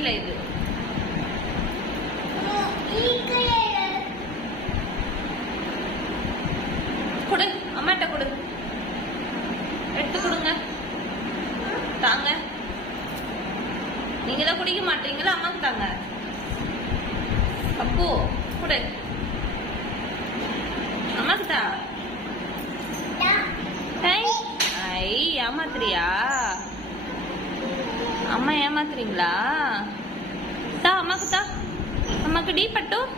குடியில இது. கொடு, அம்மாட்ட கொடு, எடுத்து கொடுங்க, தாங்க. நீங்க தான் குடிக்க மாட்டீங்களா? அம்மாக்கு தாங்க. அப்போ கொடு, அம்மாக்கு தா. ஐ ஏமாத்துறியா? அம்மா ஏமாத்துறீங்களா? தா அம்மாக்கு தா. அம்மாக்கு டீ பட்டும்.